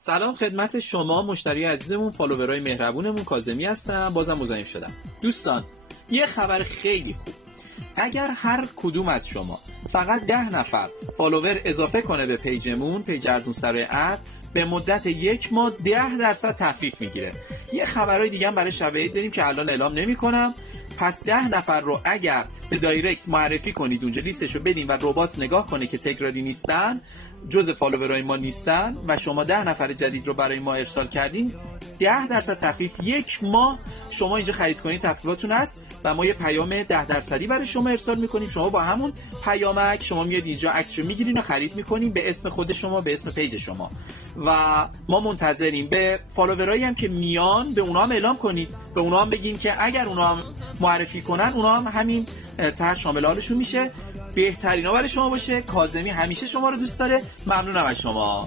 سلام خدمت شما مشتری عزیزمون، فالوورای مهربونمون. کاظمی هستم، بازم مزاحم شدم. دوستان، یه خبر خیلی خوب. اگر هر کدوم از شما فقط 10 نفر فالوور اضافه کنه به پیجمون، پیج ارزون سرای ارز، به مدت 1 ماه 10% تخفیف میگیره. یه خبرای دیگه هم برای شب عید داریم که الان اعلام نمی‌کنم. پس 10 نفر رو اگر به دایرکت معرفی کنید، اونجا لیستشو بدین و ربات نگاه کنه که تکراری نیستن، جز فالوورای ما نیستن و شما 10 نفر جدید رو برای ما ارسال کردین، 10% تخفیف 1 ماه شما اینجا خرید کنید تخفیفاتون هست و ما یه پیام 10% برای شما ارسال میکنیم. شما با همون پیامک شما میاد اینجا عکسشو میگیرین و خرید میکنین به اسم خود شما، به اسم پیج شما، و ما منتظریم. به فالوورایی هم که میان به اونا هم اعلام کنید، به اونا هم بگین که اگر اونا هم معرفی کنن اونا هم همین طرح شامل حالشون میشه. بهترینا برای شما باشه. کاظمی همیشه شما رو دوست داره. ممنونم از شما.